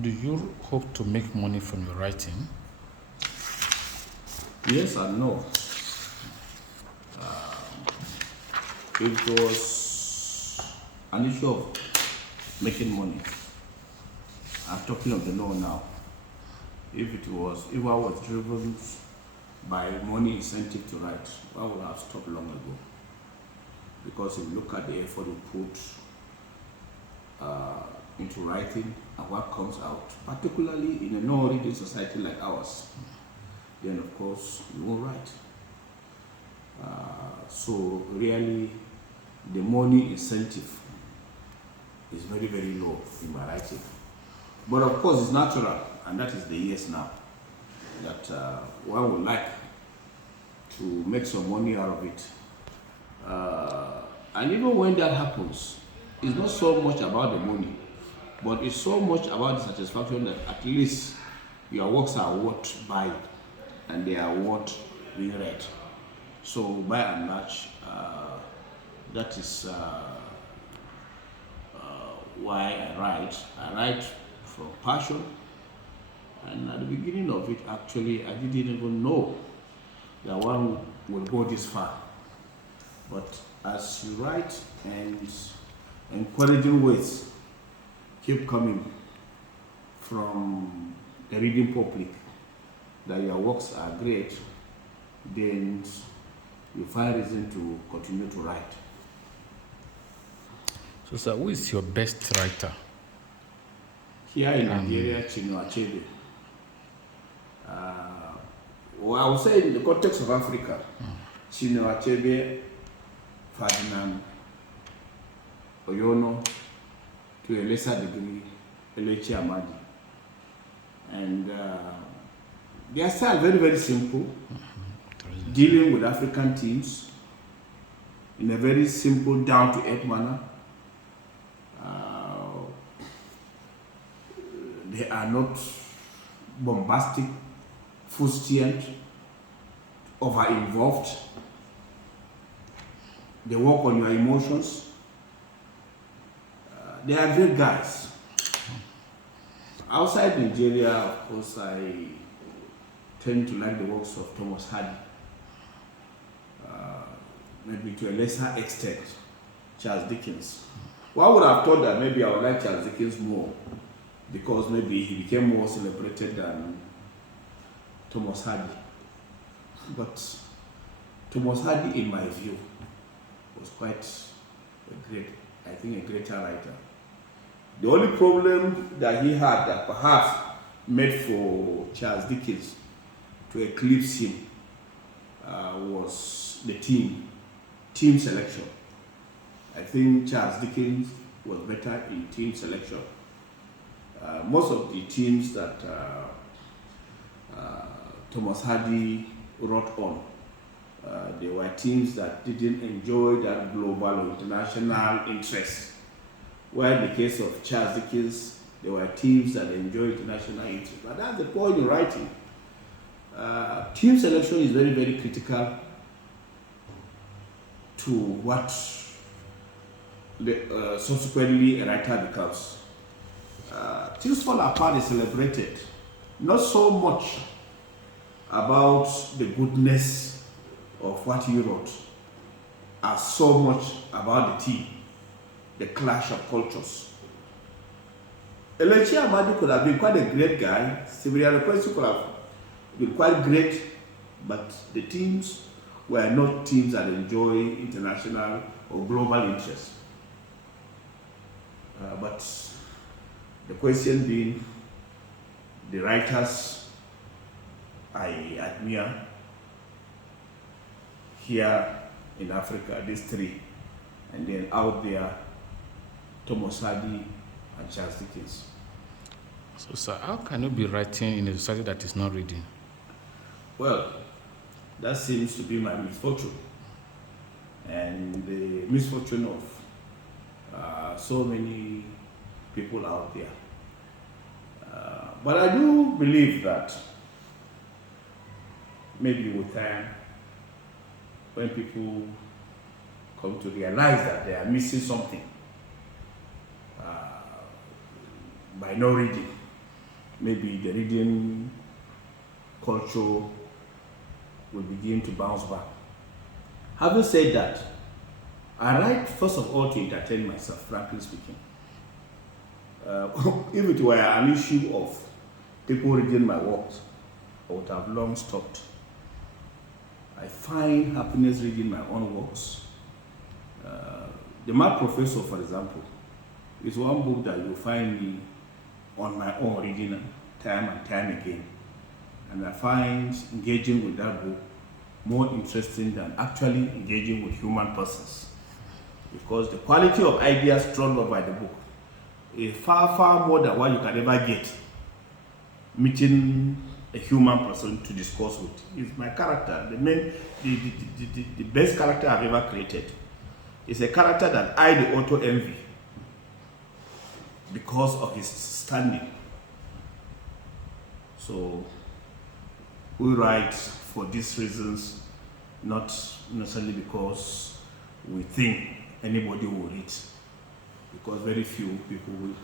Do you hope to make money from your writing? Yes and no. If it was an issue of making money, I'm talking of the law now. If I was driven by money incentive to write, I would have stopped long ago. Because if you look at the effort we put into writing and what comes out, particularly in a non-reading society like ours, then of course you won't write. So really, the money incentive is very, very low in my writing. But of course, it's natural, and that is the years now, that one would like to make some money out of it. And even when that happens, it's not so much about the money, but it's so much about the satisfaction that at least your works are worth buying and they are worth being read. So by and large, that is why I write. I write from passion, and at the beginning of it, actually, I didn't even know that one would go this far. But as you write and encouraging words keep coming from the reading public that your works are great, then you find reason to continue to write. So, sir, who is your best writer? Here in Nigeria, Chinua Achebe. Well, I would say in the context of Africa, Chinua Achebe, Ferdinand Oyono, to a lesser degree, Elechi Amadi. And their style very, very simple, dealing with African themes in a very simple, down-to-earth manner. They are not bombastic, fustian, over-involved. They work on your emotions. They are great guys. Outside Nigeria, of course, I tend to like the works of Thomas Hardy. Maybe to a lesser extent, Charles Dickens. One would have thought that maybe I would like Charles Dickens more because maybe he became more celebrated than Thomas Hardy. But Thomas Hardy, in my view, was quite a greater writer. The only problem that he had that perhaps made for Charles Dickens to eclipse him was the team selection. I think Charles Dickens was better in team selection. Most of the teams that Thomas Hardy wrote on, they were teams that didn't enjoy that global or international interest. Where in the case of Charles Dickens, there were teams that enjoyed international interest. But that's the point in writing. Team selection is very, very critical to what subsequently a writer becomes. Things Fall Apart is celebrated not so much about the goodness of what he wrote as so much about the team, the clash of cultures. Elechi Amadi could have been quite a great guy. Sylvia Request could have been quite great, but the teams were not teams that enjoy international or global interest. But the question being, the writers I admire here in Africa, these three, and then out there, Thomas Hardy and Charles Dickens. So, sir, how can you be writing in a society that is not reading? Well, that seems to be my misfortune, and the misfortune of so many people out there. But I do believe that maybe with time, when people come to realize that they are missing something by not reading, maybe the reading culture will begin to bounce back. Having said that, I write first of all to entertain myself, frankly speaking. If it were an issue of people reading my works, I would have long stopped. I find happiness reading my own works. The Mad Professor, for example, is one book that you'll find me on my own reading time and time again. And I find engaging with that book more interesting than actually engaging with human persons. Because the quality of ideas thrown up by the book is far, far more than what you can ever get meeting a human person to discuss with. It's my character, the best character I've ever created. It's a character that I, the author, envy because of his standing. So we write for these reasons, not necessarily because we think anybody will read, because very few people will.